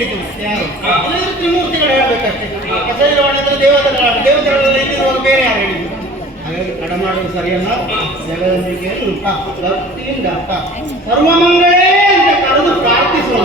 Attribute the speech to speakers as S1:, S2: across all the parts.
S1: ಹೇಳಿದ್ರು ತ್ರಿಮೂರ್ತಿಗಳು ಹೇಳಬೇಕಷ್ಟೇ. ಶರೀರವಾಣಿ ದೇವತೆಗಳ ದೇವತೆಗಳು ದೇವತೆಗಳೆಲ್ಲ ಬೇರೆ ಯಾರು ಹೇಳಿದ್ರು? ಹಾಗಾಗಿ ಕಡ ಮಾಡೋದು ಸರಿಯಲ್ಲ. ಜಗದಂಬಿಕೆಯನ್ನು ಭಕ್ತಿಯಿಂದ ಸರ್ವಮಂಗಳೇ ಅಂತ ಕರೆದು
S2: ಪ್ರಾರ್ಥಿಸುವ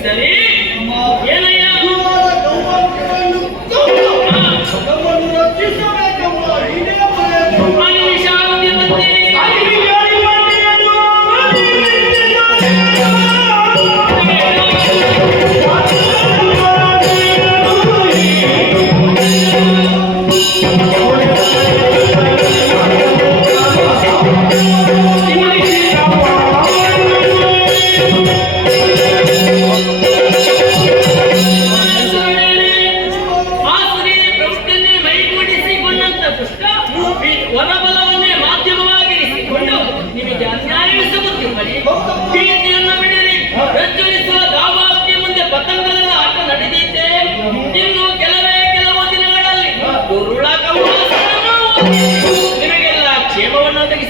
S2: Isso aí! ಕ್ಷೇಮವನ್ನು ಒದಗಿಸಿ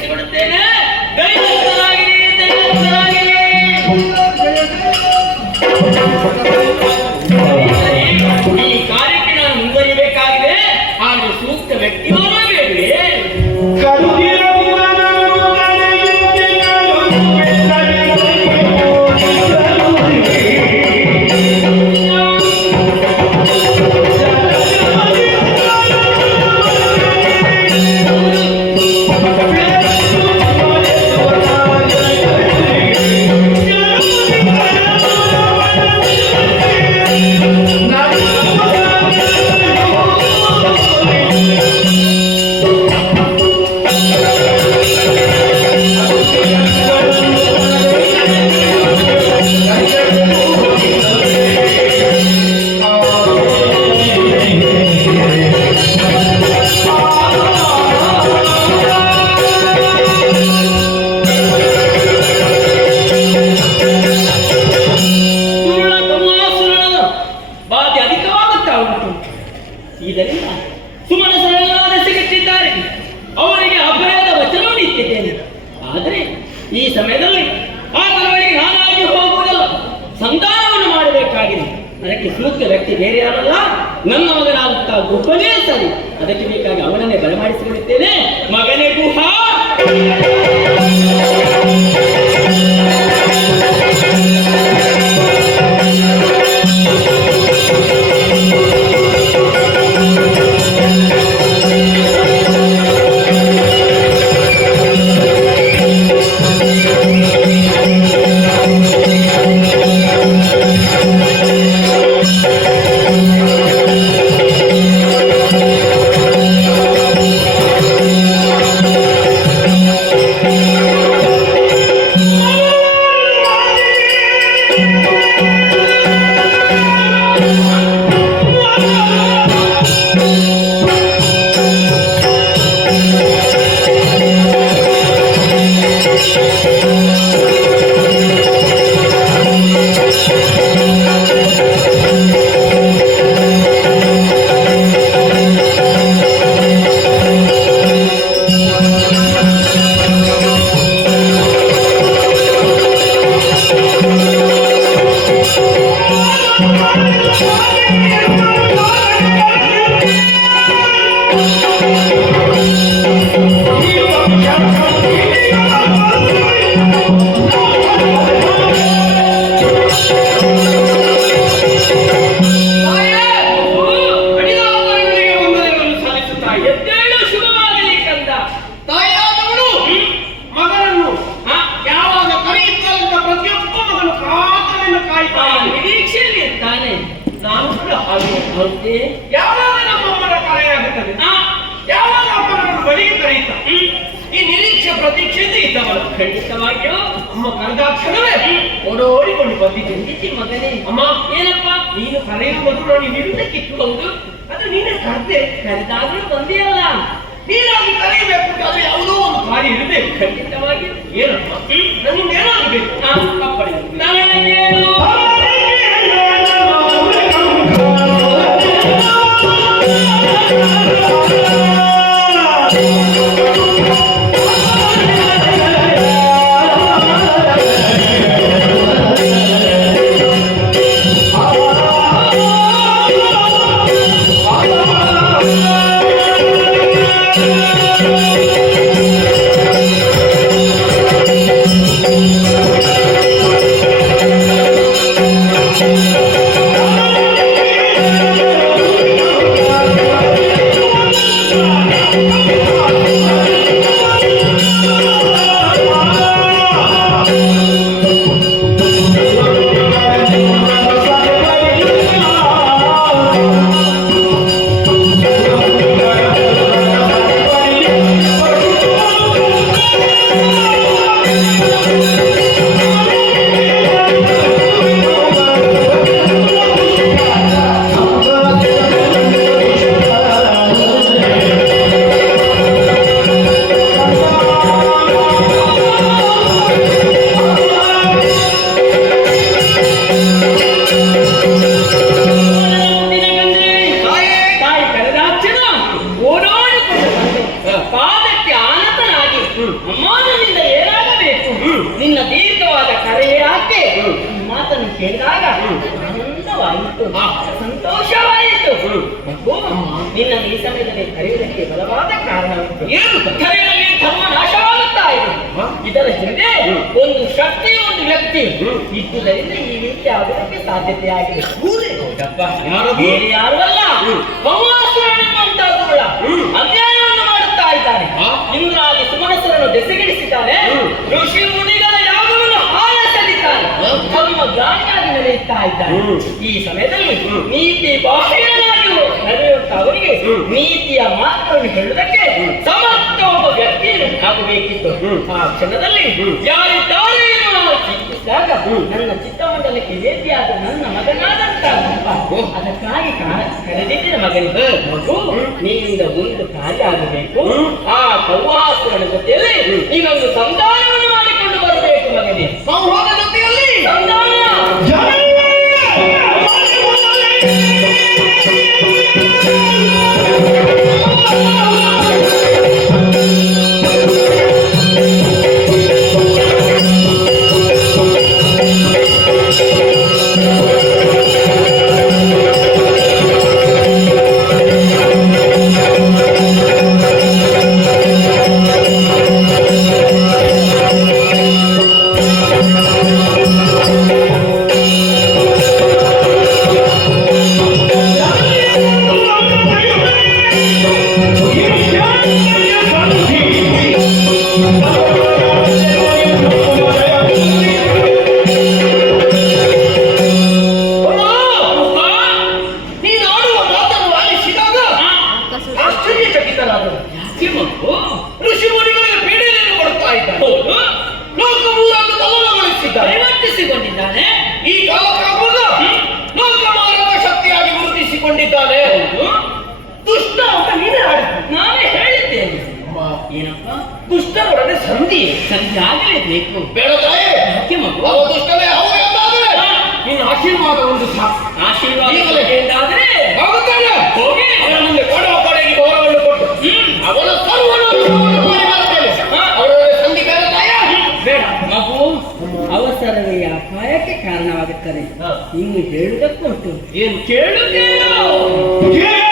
S3: ಅಪಾಯ
S2: ನಿರೀಕ್ಷೆಯಲ್ಲಿ ಇದ್ದಾನೆ
S3: ನಾವು ಕೂಡ
S2: ಆಗುತ್ತೆ
S3: ಯಾವಾಗ ನಮ್ಮ ನಮ್ಮಮ್ಮನ ಕರೆಯಾಗುತ್ತದೆ ಯಾವಾಗ ಅಪ್ಪನನ್ನು ಬಳಿಗೆ ಕರೆಯುತ್ತ ಈ ನಿರೀಕ್ಷೆ ಪ್ರತೀಕ್ಷೆಯಿಂದ ಇದ್ದವಳು.
S2: ಖಂಡಿತವಾಗಿಯೂ.
S3: ಅಮ್ಮ ಕರೆದಾಕ್ಷಣವೇ ಓಡೋಡಿಕೊಂಡು ಬಂದಿದ್ದೀನಿ
S2: ಮಗನೇ.
S3: ಅಮ್ಮ.
S2: ಏನಪ್ಪ?
S3: ನೀನು ಕರೆಯುವ ಮೊದಲು ನಾನು
S2: ನಿರುದಕ್ಕಿಟ್ಟುಬಹುದು
S3: ಅದು ನೀನು ಕರೆದೆ.
S2: ಕರೆದಾದ್ರೂ ಬಂದಿಯಲ್ಲ
S3: ನೀರಾಗಿ ಕರೆಯಬೇಕು ಅದು ಯಾವುದೋ ಒಂದು ದಾರಿ ಇರಬೇಕು
S2: ಖಂಡಿತವಾಗಿ.
S3: ಏನಪ್ಪ? ನನ್ನಿಂದ ಏನಾಗಬೇಕು?
S2: ನಾನು ಆನಂದವಾಯಿತು ಸಂತೋಷವಾಯಿತು. ನಿನ್ನ ಈ ಸಮಯದಲ್ಲಿ ಕರೆಯುವುದಕ್ಕೆ ಬಲವಾದ ಕಾರಣ ಏನು? ಕರೆಯಲ್ಲಿ ಧರ್ಮ ನಾಶವಾಗುತ್ತಾ ಇದೆ. ಇದರ ಹಿಂದೆ ಒಂದು ಶಕ್ತಿ ಒಂದು ವ್ಯಕ್ತಿ. ಇದ್ದುದರಿಂದ ಈ ರೀತಿ ಆಗುವುದಕ್ಕೆ ಸಾಧ್ಯತೆ ಆಗಿದೆ. ಯಾರು? ಅಲ್ಲ. ಭಗವಾಸುರನೆಂಬಂತಹವಳ ಅನ್ಯಾಯವನ್ನು ಮಾಡುತ್ತಾ ಇದ್ದಾನೆ. ಇಂದ್ರಾಗಿ ಸುಮನಸರನ್ನು ದೆಸೆಗಿಡಿಸಿದ್ದಾನೆ ಋಷಿ ಯಾಗವನ್ನು ಧರ್ಮ ಗಾಳಿಯಾಗಿ ನಡೆಯುತ್ತಾ ಇದ್ದಾನೆ. ಈ ಸಮಯದಲ್ಲಿ ನೀತಿ ಬಾಹಿರನಾಗಿ ನಡೆಯುವಂತ ಅವರಿಗೆ ನೀತಿಯ ಮಾತನ್ನು ಹೇಳುವುದಕ್ಕೆ ಸಮರ್ಥ ಒಬ್ಬ ವ್ಯಕ್ತಿಯನ್ನು ಆಗಬೇಕಿತ್ತು ಆ ಕ್ಷಣದಲ್ಲಿ ಯಾರಿದ್ದಾರೆ ಚಿಂತಿಸಿದಾಗ ನನ್ನ ಚಿತ್ತಮಂಡಲಕ್ಕೆ ಭೇಟಿಯಾದ ನನ್ನ ಮಗನಾದಂತ ಅದಕ್ಕಾಗಿ ಕರೆದಿದ್ದ ಮಗನಿಗೆ ಮಗು ನೀನಿಂದ ಒಂದು ಕಾರ್ಯ ಆಗಬೇಕು. ಆ ಕೌಹಾಸುರನ ಜೊತೆಯಲ್ಲಿ ನೀನೊಂದು ಸಂಧಾನವನ್ನು ಮಾಡಿಕೊಂಡು ಬರಬೇಕು ಮಗನೇ.
S3: ಸಂವಾದ ಜೊತೆಯಲ್ಲಿ
S2: ಸಂಧಾನ
S3: ನೀನು ದುಷ್ಟ ಅಂತ ನೀನೇ ಆಡಿದ್ದು
S2: ನಾನೇ ಹೇಳಿದ್ದೇನೆ. ಏನಪ್ಪ?
S3: ದುಷ್ಟರೊಡನೆ ಸಂಧಿ ಬೇಡ ತಾಯಿ
S2: ಯಾಕೆ ಮಗು?
S3: ಅವ ದುಷ್ಟನೇ ನಿನ್ನ ಆಶೀರ್ವಾದ ಒಂದು
S2: ಆಶೀರ್ವಾದ. ಎಂದಾದ್ರೆ ಹೋಗಿ.
S3: ಅವನ ಮುಂದೆ ಕೊಡುವ ಕಡೆಗೆ ಗೌರವವನ್ನು ಕೊಟ್ಟು.
S2: ಹ್ಮ್.
S3: ಅವನ ಸರ್ವವನ್ನು ಮಾಡಿ ಬರುತ್ತೇನೆ ಅವರೊಡನೆ ಸಂಧಿ ಬೇಡ.
S2: ಮಗು ಅವಸರವೇ ಅಪಾಯಕ್ಕೆ ಕಾರಣವಾಗುತ್ತದೆ. ಇನ್ನು ಹೇಳುವುದಕ್ಕುಂಟು. ಏನು ಕೇಳು.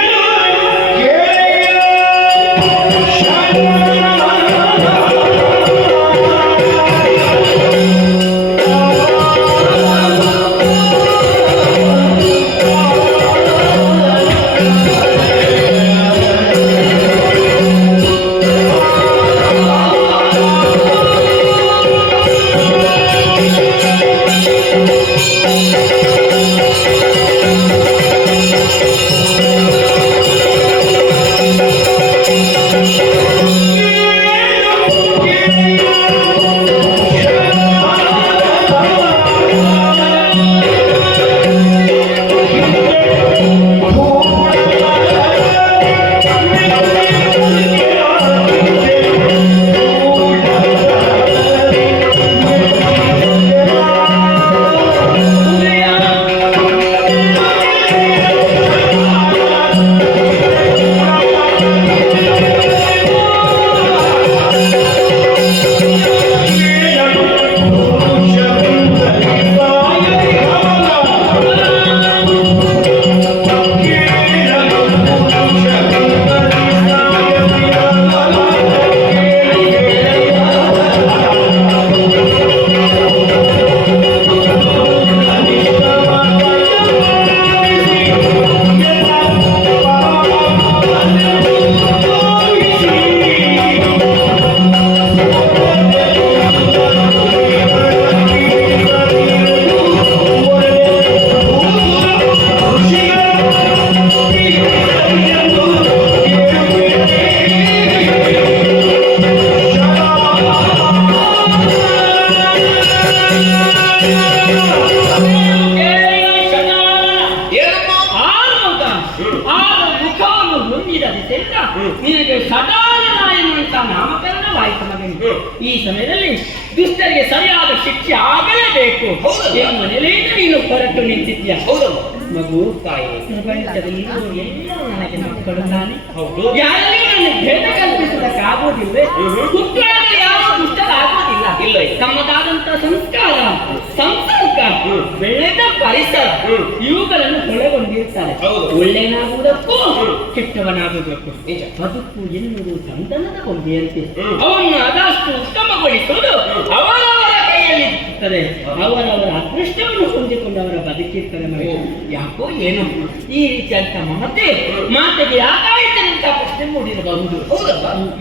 S2: ಮಗು
S3: ತಾಯಿ
S2: ಪ್ರಪಂಚದಲ್ಲಿ ನನಗೆ ಮಕ್ಕಳು
S3: ಹೌದು
S2: ಭೇದ ಯಾವ
S3: ಇಲ್ಲ.
S2: ತಮ್ಮದಾದಂತಹ ಸಂಸ್ಕಾರ
S3: ಹ್ಮ್.
S2: ಬೆಳೆದ ಪರಿಸರ. ಇವುಗಳನ್ನು ಒಳಗೊಂಡಿರ್ತಾರೆ. ಒಳ್ಳೆಯನಾಗುವುದಕ್ಕೂ ಕೆಟ್ಟವನಾಗುವುದಕ್ಕೂ
S3: ನಿಜ.
S2: ಬದುಕು ಎನ್ನುವುದು ಸಂತಾನದ
S3: ಕೊಂಡಿಯಂತೆ.
S2: ಅವನ್ನು ಆದಷ್ಟು ಉತ್ತಮಗೊಳಿಸುವುದು ಅವರವರ ಇರುತ್ತದೆ ಅವರವರ ಅದೃಷ್ಟವನ್ನು ಹೊಂದಿಕೊಂಡು ಅವರ ಬದುಕಿರ್ತಾರೆ ಮಗ ಯಾಕೋ ಏನು. ಈ ರೀತಿಯಂತ ಮಮತೆ ಮಾತೆಗೆ ಯಾಕಾಯ್ತಂತ ಪ್ರಶ್ನೆ ಮೂಡಿರಬಹುದು.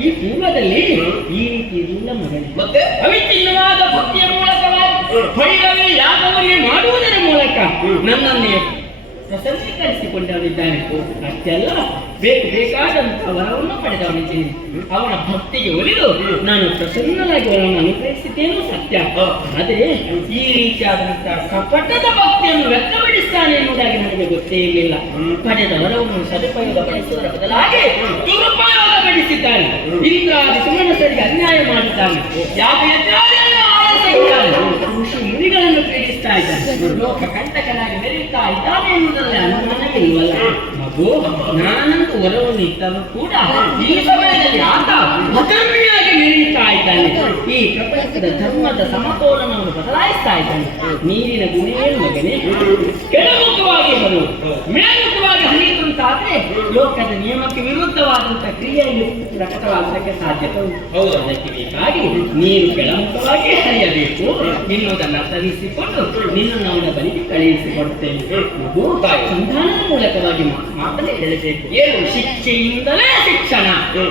S2: ಈ ಪೂರ್ವದಲ್ಲಿ ಈ ರೀತಿ ಎಲ್ಲ ಮಗನೇ
S3: ಮತ್ತೆ?
S2: ಅವಿಚ್ಛಿನ್ನವಾದ ಭಕ್ತಿಯ ಮೂಲಕವಾಗಿ ಯಾಗವರಿಗೆ ಮಾಡುವುದರ ಮೂಲಕ. ನನ್ನನ್ನೇ ಪ್ರಸನ್ನೀಕರಿಸಿಕೊಂಡವನಿದ್ದಾನೆ ಅಷ್ಟೆಲ್ಲ ಬೇಕು ಬೇಕಾದಂತಹ ವರವನ್ನು ಪಡೆದವನಿದ್ದೇನೆ. ಅವನ ಭಕ್ತಿಗೆ ಒಲಿದು ನಾನು ಪ್ರಸನ್ನನಾಗಿ ಅವನನ್ನು ಅನುಗ್ರಹಿಸಿದ್ದೇನೂ ಸತ್ಯ. ಆದರೆ ಈ ರೀತಿಯಾದಂತಹ ಕಪಟದ ಭಕ್ತಿಯನ್ನು ವ್ಯಕ್ತಪಡಿಸ್ತಾನೆ ಎನ್ನುವುದಾಗಿ ನನಗೆ ಗೊತ್ತೇ ಇರಲಿಲ್ಲ. ಪಡೆದ ವರವನ್ನು ಸದುಪಯೋಗ ಪಡಿಸುವುದರ ಬದಲಾಗಿ ದುರುಪಯೋಗಪಡಿಸಿದ್ದಾನೆ. ಇಂದ್ರಾದಿ ಸುಮನಸರಿಗೆ ಅನ್ಯಾಯ ಮಾಡಿದ್ದಾನೆ. ಯಾವ ಋಷಿ ಮುನಿಗಳನ್ನು ಪೀಡಿಸ್ತಾ ಇದ್ದಾನೆ ಲೋಕ ಕಂಟಕನಾಗಿ ಮೆರೆಯುತ್ತಾ ಇದ್ದಾನೆ ಎನ್ನುವುದರಲ್ಲಿ ಅನುಮಾನವಿಲ್ವಲ್ಲ ಮಗು, ನಾನಂತೂ ವರವನ್ನು ಇಟ್ಟರೂ ಕೂಡ ಈ ಸಮಯದಲ್ಲಿ ಆತ ಇದ್ದಾನೆ ಈ ಪ್ರಪಂಚದ ಧರ್ಮದ ಸಮತೋಲನವನ್ನು ಬದಲಾಯಿಸ್ತಾ ಇದ್ದಾನೆ. ನೀರಿನ ಗುಣೇನು ಮಗನೇ ಕೆಳಮುಖವಾಗಿ ಬರು ಮೇಲ್ಮುಖವಾಗಿ ಹರಿಯುವಂತಾದ್ರೆ ಲೋಕದ ನಿಯಮಕ್ಕೆ ವಿರುದ್ಧವಾದಂತಹ ಕ್ರಿಯೆಯಲ್ಲಿ ಪ್ರಕಟವಾಗಲಿಕ್ಕೆ ಸಾಧ್ಯತೆ ಉಂಟು. ಅದಕ್ಕೆ ಬೇಕಾಗಿ ನೀರು ಕೆಳಮುಖವಾಗಿ ಹರಿಯಬೇಕು. ಎನ್ನುವುದನ್ನು ಅರ್ಥವಿಸಿಕೊಂಡು ನಿನ್ನನ್ನು ಅವನ ಬಳಿಗೆ ಕಳುಹಿಸಿಕೊಡ್ತೇನೆ. ಸಂಧಾನ ಮೂಲಕವಾಗಿ ಮಾ- ಮಾತನ್ನೇ ಹೇಳಬೇಕು.
S3: ಏನು?
S2: ಶಿಕ್ಷೆಯಿಂದಲೇ ಶಿಕ್ಷಣ.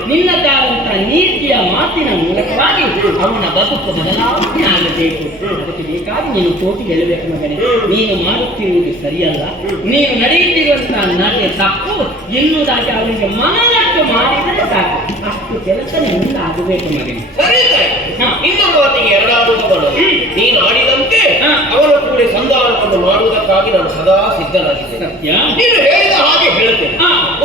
S3: ನಿನ್ನ
S2: ನಿನ್ನದಾದಂತಹ ನೀತಿಯ ಮಾತಿನ ಮೂಲಕವಾಗಿ ಅವನ ಬದುಕು ಬದಲಾವಣೆ ಆಗಬೇಕು ಅದಕ್ಕೆ ಬೇಕಾಗಿ ನೀನು ಕೋಟಿ ಹೇಳಬೇಕು ಮಗನೇ ನೀನು ಮಾಡುತ್ತಿರುವುದು ಸರಿಯಲ್ಲ ನೀನು ನಡೆಯುತ್ತಿರುವಂತಹ ನಡೆ ತಪ್ಪು ಎನ್ನುವುದಾಗಿ ಅವನಿಗೆ ಮನನಟ್ಟು ಮಾಡಿದರೆ ಸಾಕು ಅಷ್ಟು ಕೆಲಸ ನಿನ್ನಿಂದ ಆಗಬೇಕು ಮಗನೇ
S3: ಮಾತಿಗೆ ಎರಡಾಗುವುದನ್ನು ನೀನು ಆಡಿದಂತೆ
S2: ಹಾ.
S3: ಅವನ ಕೂಡ ಸಂಧಾನವನ್ನು ಮಾಡುವುದಕ್ಕಾಗಿ ನಾನು ಸದಾ ಸಿದ್ಧನಾಗಿದ್ದೇನೆ ನೀನು ಹೇಳಿದ ಹಾಗೆ
S2: ಹೇಳುತ್ತೇನೆ.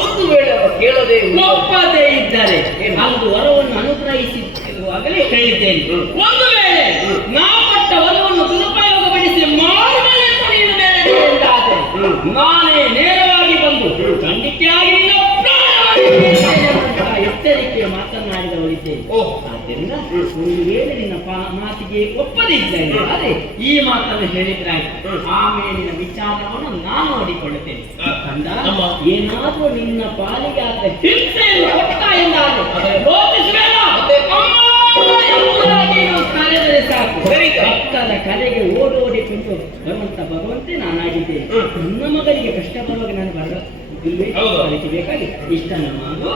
S3: ಒಂದು ವೇಳೆ ಅವರು ಕೇಳದೆ
S2: ಒಪ್ಪದೇ ಇದ್ದಾರೆ
S3: ಒಂದು
S2: ವರವನ್ನು ವರವನ್ನು ಅನುಗ್ರಹಿಸಿರುವಾಗಲೇ ಹೇಳಿದ್ದೇನೆ. ಒಂದು ವೇಳೆ ನಾ ಕೊಟ್ಟ ವರವನ್ನು ದುರುಪಯೋಗಪಡಿಸಿ ಮಾರುಮೇಲೆ ನೀನು ಬೇರೆ ಎಂದಾದರೆ ನಾನೇ ನೇರವಾಗಿ ಬಂದು ಖಂಡಿತೆಯಾಗಿ ನಿನ್ನ ಪ್ರಾಣವನ್ನು ತೆಗೆಯುತ್ತೇನೆ ಎಂಬಂತಹ ಎಚ್ಚರಿಕೆ ಮಾತನಾಡಿದವಳಿದ್ದೇನೆ ಆದ್ದರಿಂದ ಒಂದು ವೇಳೆ ನಿನ್ನ ಮಾತಿಗೆ ಒಪ್ಪದಿದ್ದೇನೆ ಆದರೆ ಈ ಮಾತನ್ನು ಹೇಳಿದ್ರಾಯ್ತು. ಆಮೇಲಿನ ವಿಚಾರವನ್ನು ನಾನು ನೋಡಿಕೊಳ್ಳುತ್ತೇನೆ. ಕಂದ
S3: ಏನಾದರೂ
S2: ಏನಾದ್ರೂ ನಿನ್ನ ಪಾಲಿಗೆ ಆದ ಹಿಂಸೆಯನ್ನು ಕೊಟ್ಟ ಎಂದಾದ್ರೆ
S3: ಅದೇ. ಕಲೆಗೆ
S2: ಓಡೋಡಿ ಕುಂತು ಬರುವಂತ ಭಗವಂತ ಭಗವಂತೆ ನಾನಾಗಿದ್ದೇನೆ. ನನ್ನ ಮಗನಿಗೆ ಕಷ್ಟ ಬರುವಾಗ ನಾನು ಬರ. ಅದಕ್ಕೆ ಬೇಕಾಗಿ ಇಷ್ಟ ಮಾಡು